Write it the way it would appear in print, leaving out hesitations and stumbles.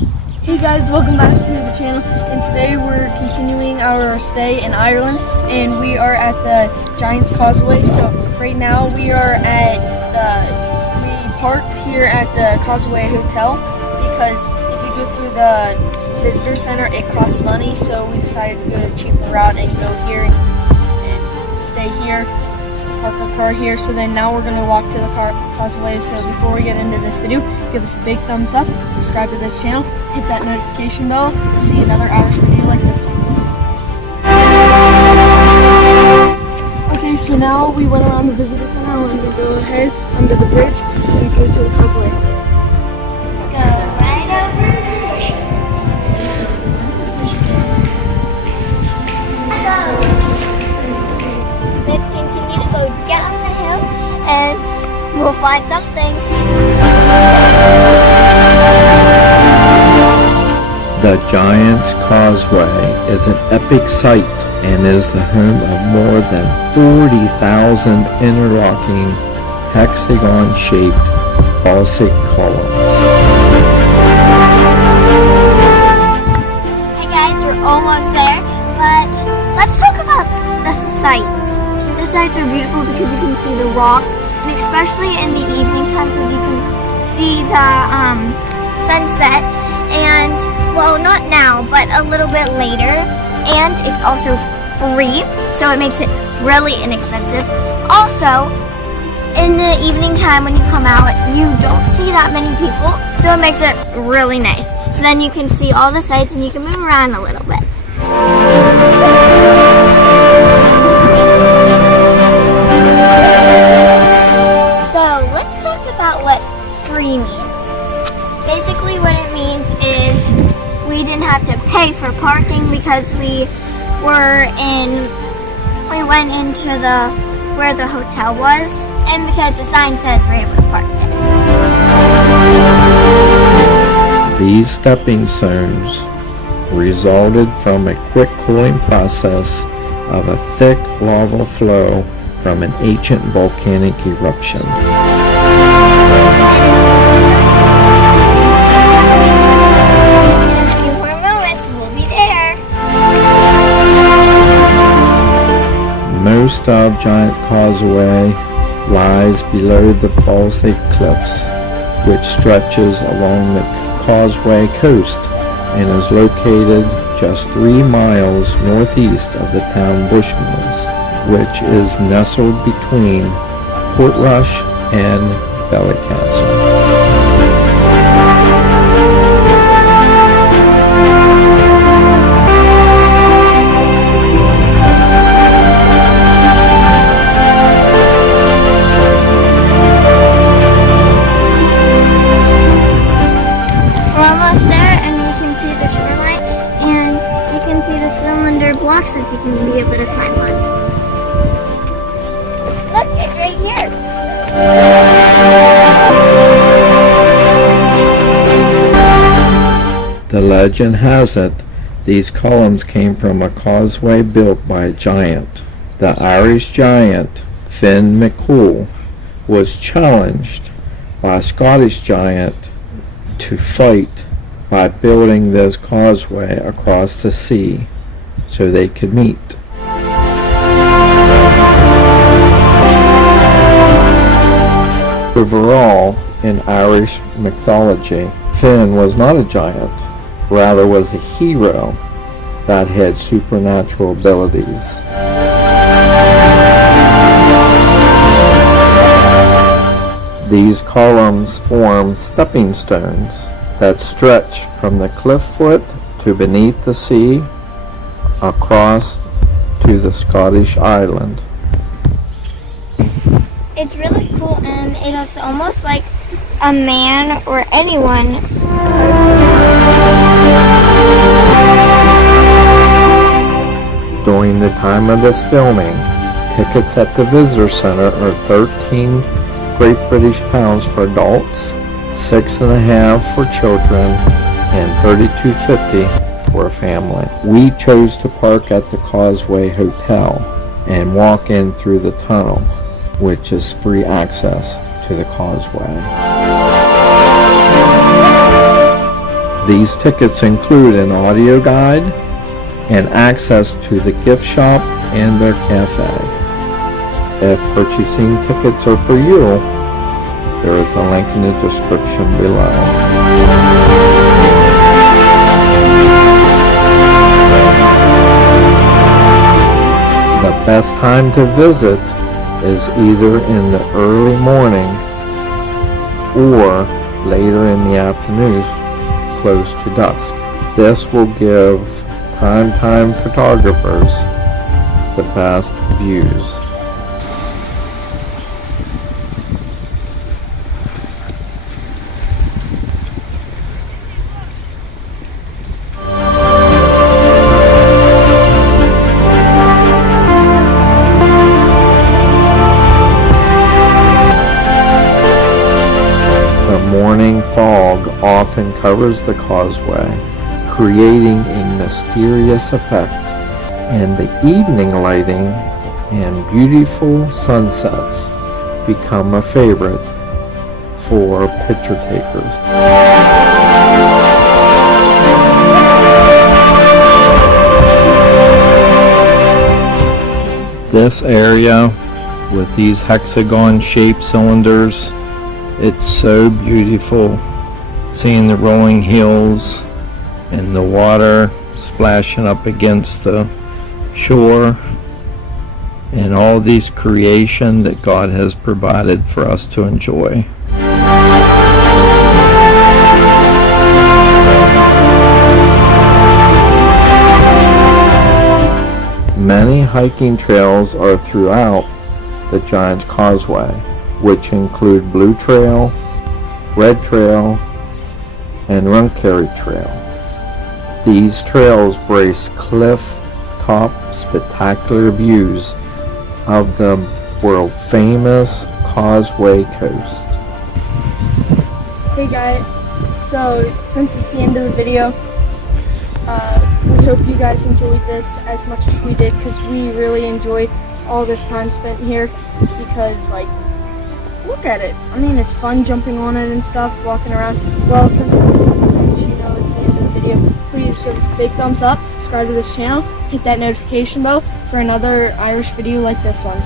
Hey guys, welcome back to the channel, and today we're continuing our stay in Ireland, and we are at the Giant's Causeway. So right now we are we parked here at the Causeway Hotel because if you go through the visitor center it costs money, so we decided to go the cheaper route and go here and stay here, park our car here. So then now we're going to walk to the Causeway. So before we get into this video, give us a big thumbs up, subscribe to this channel, hit that notification bell to see another Irish video like this one. Okay, so now we went around the visitor center. We're going to go ahead under the bridge to go to the Causeway. Go right over here. Let's continue to go down the hill and we'll find something. The Giant's Causeway is an epic sight and is the home of more than 40,000 interlocking hexagon-shaped basalt columns. Hey guys, we're almost there, but let's talk about the sights. The sights are beautiful because you can see the rocks, and especially in the evening time because you can see the sunset. And well, not now, but a little bit later, and it's also free, so it makes it really inexpensive. Also, in the evening time when you come out, you don't see that many people, so it makes it really nice. So then you can see all the sights and you can move around a little bit. So let's talk about what free means. Basically what it means is we didn't have to pay for parking because we went into where the hotel was, and because the sign says we're able to park there. These stepping stones resulted from a quick cooling process of a thick lava flow from an ancient volcanic eruption. Most of Giant Causeway lies below the basalt cliffs, which stretches along the Causeway Coast and is located just 3 miles northeast of the town Bushmills, which is nestled between Portrush and Ballycastle. That you can be able to climb on. Look, it's right here. The legend has it these columns came from a causeway built by a giant. The Irish giant, MacCool, was challenged by a Scottish giant to fight by building this causeway across the sea so they could meet. Overall, in Irish mythology, Finn was not a giant, rather was a hero that had supernatural abilities. These columns form stepping stones that stretch from the cliff foot to beneath the sea across to the Scottish island. It's really cool, and it is almost like a man or anyone. During the time of this filming, tickets at the visitor center are 13 Great British pounds for adults, 6.5 for children, and $32.50 for a family. We chose to park at the Causeway Hotel and walk in through the tunnel, which is free access to the causeway. These tickets include an audio guide and access to the gift shop and their cafe. If purchasing tickets are for you, there is a link in the description below. The best time to visit is either in the early morning or later in the afternoon, close to dusk. This will give prime-time photographers the best views. Morning fog often covers the causeway, creating a mysterious effect, and the evening lighting and beautiful sunsets become a favorite for picture takers. This area with these hexagon-shaped cylinders, it's so beautiful, seeing the rolling hills and the water splashing up against the shore, and all these creation that God has provided for us to enjoy. Many hiking trails are throughout the Giant's Causeway, which include Blue Trail, Red Trail, and Runkerry Trail. These trails brace cliff-top spectacular views of the world-famous Causeway Coast. Hey guys, so since it's the end of the video, we hope you guys enjoyed this as much as we did, because we really enjoyed all this time spent here, because like, look at it. I mean, it's fun jumping on it and stuff, walking around. Well, since you know it's the end of the video, please give us a big thumbs up, subscribe to this channel, hit that notification bell for another Irish video like this one.